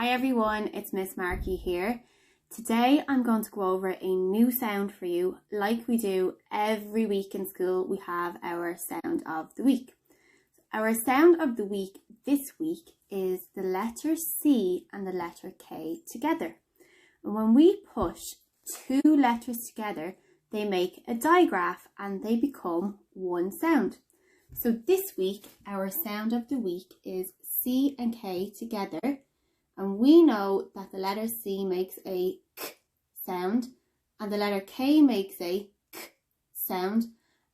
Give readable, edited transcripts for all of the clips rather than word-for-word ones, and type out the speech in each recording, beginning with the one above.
Hi everyone, it's Ms Markey here. Today I'm going to go over a new sound for you. Like we do every week in school, we have our sound of the week. Our sound of the week this week is the letter C and the letter K together. And when we push two letters together, they make a digraph and they become one sound. So this week, our sound of the week is C and K together. And we know that the letter C makes a K sound and the letter K makes a K sound.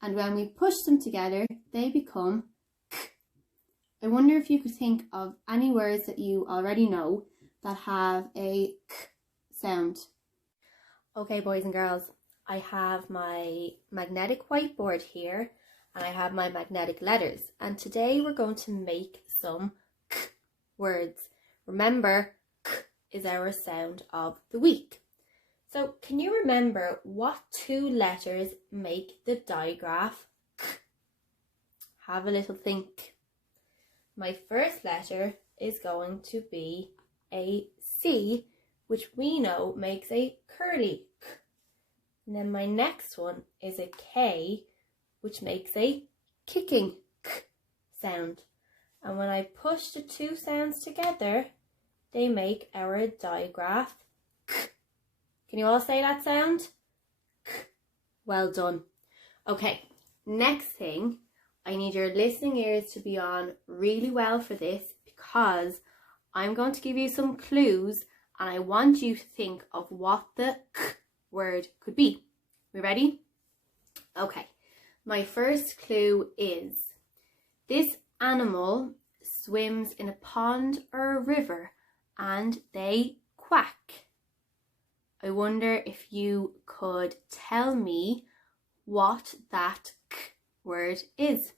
And when we push them together, they become K. I wonder if you could think of any words that you already know that have a K sound. Okay, boys and girls, I have my magnetic whiteboard here and I have my magnetic letters. And today we're going to make some K words. Remember, K is our sound of the week. So can you remember what two letters make the digraph K? Have a little think. My first letter is going to be a C, which we know makes a curly K. And then my next one is a K, which makes a kicking K sound. And when I push the two sounds together, they make our digraph K. Can you all say that sound? K. Well done. Okay, next thing, I need your listening ears to be on really well for this because I'm going to give you some clues and I want you to think of what the K word could be. We ready? Okay, my first clue is this animal swims in a pond or a river and they quack. I wonder if you could tell me what that K word is.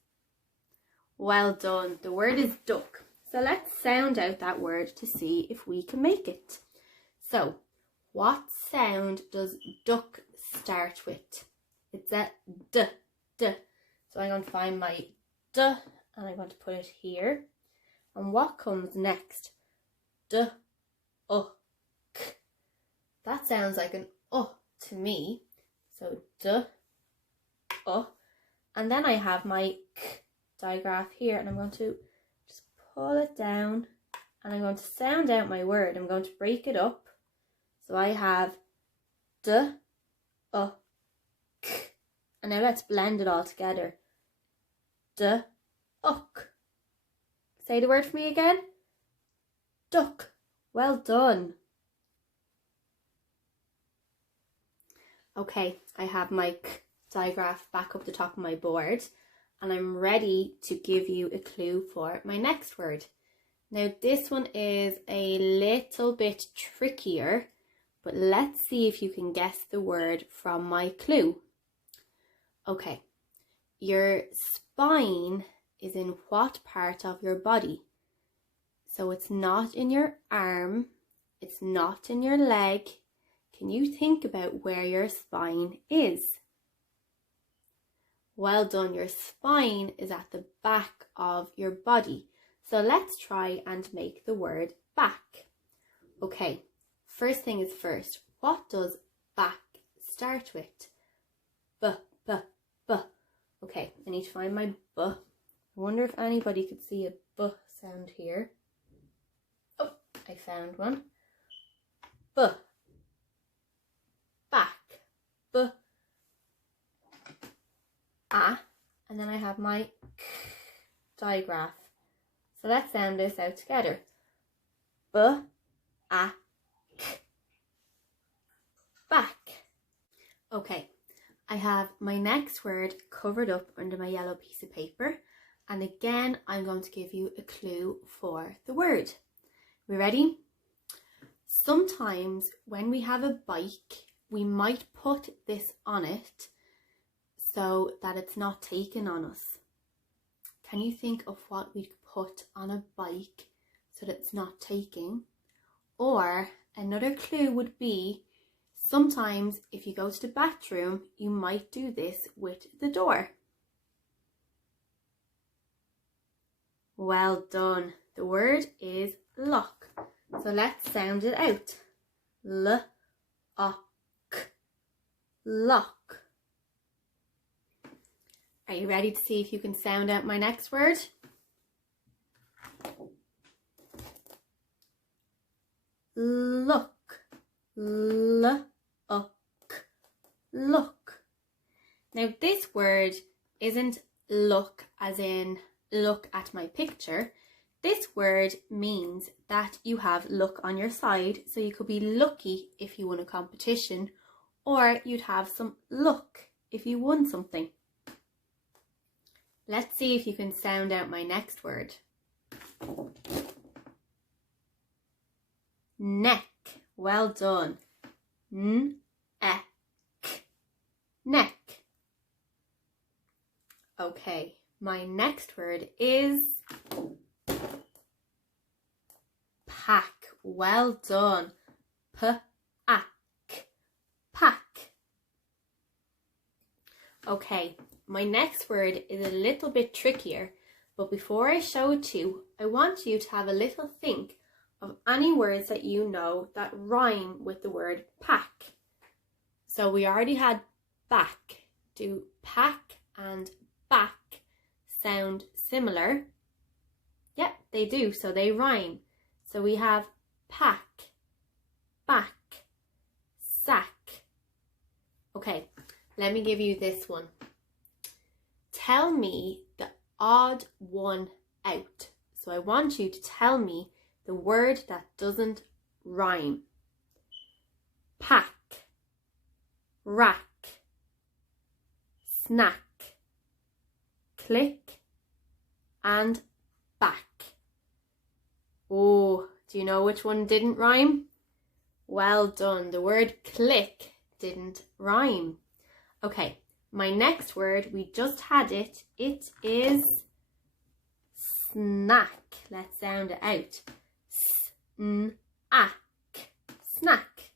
Well done. The word is duck. So let's sound out that word to see if we can make it. So what sound does duck start with? It's a D, D. So I'm going to find my D and I'm going to put it here. And what comes next? D, K. That sounds like an to me. So D, and then I have my K digraph here and I'm going to just pull it down and I'm going to sound out my word. I'm going to break it up. So I have D, K. And now let's blend it all together. D, uck. Say the word for me again. Duck. Well done. Okay, I have my K digraph back up the top of my board and I'm ready to give you a clue for my next word. Now this one is a little bit trickier, but let's see if you can guess the word from my clue. Okay, your spine is in what part of your body? So it's not in your arm, it's not in your leg. Can you think about where your spine is? Well done, your spine is at the back of your body. So let's try and make the word back. Okay, first thing is first. What does back start with? B, B, B. Okay, I need to find my B. I wonder if anybody could see a B sound here. Oh, I found one. B. Back. B. A. And then I have my K digraph. So let's sound this out together. B. A. K. Back. Okay, I have my next word covered up under my yellow piece of paper. And again, I'm going to give you a clue for the word. We ready? Sometimes when we have a bike, we might put this on it so that it's not taken on us. Can you think of what we could put on a bike so that it's not taking? Or another clue would be sometimes if you go to the bathroom, you might do this with the door. Well done. The word is lock. So let's sound it out. Lock, lock. Are you ready to see if you can sound out my next word? Look, look, look. Now this word isn't look as in look at my picture. This word means that you have luck on your side, so you could be lucky if you won a competition, or you'd have some luck if you won something. Let's see if you can sound out my next word. Neck. Well done. Neck. Neck. Okay, my next word is pack. Well done. Pack. Pack. Okay, my next word is a little bit trickier, but before I show it to you, I want you to have a little think of any words that you know that rhyme with the word pack. So we already had back. Do pack and back sound similar? Yep, they do, so they rhyme. So we have pack, back, sack. Okay, let me give you this one. Tell me the odd one out. So I want you to tell me the word that doesn't rhyme. Pack, rack, snack, click, and back. Oh, do you know which one didn't rhyme? Well done. The word click didn't rhyme. Okay, my next word, we just had it. It is snack. Let's sound it out. Snack. Snack.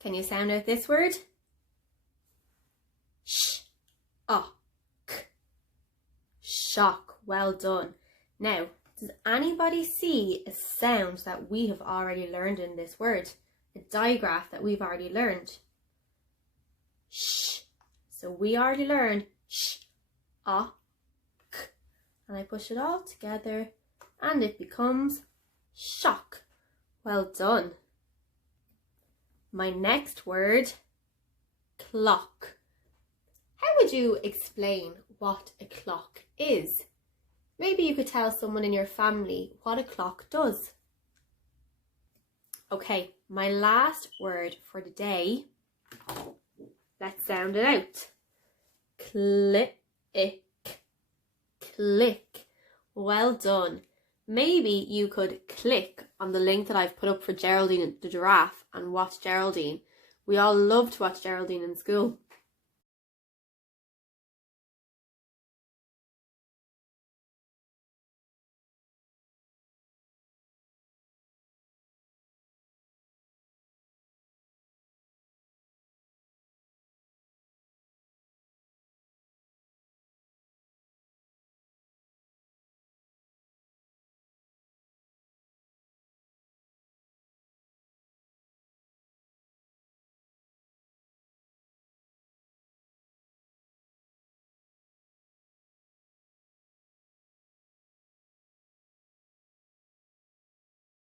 Can you sound out this word? Shock. Well done. Now, does anybody see a sound that we have already learned in this word? A digraph that we've already learned. Sh. So we already learned sh, k. And I push it all together and it becomes shock. Well done. My next word, clock. How would you explain what a clock is? Maybe you could tell someone in your family what a clock does. Okay, my last word for the day. Let's sound it out. Click, click. Well done. Maybe you could click on the link that I've put up for Geraldine the giraffe and watch Geraldine. We all love to watch Geraldine in school.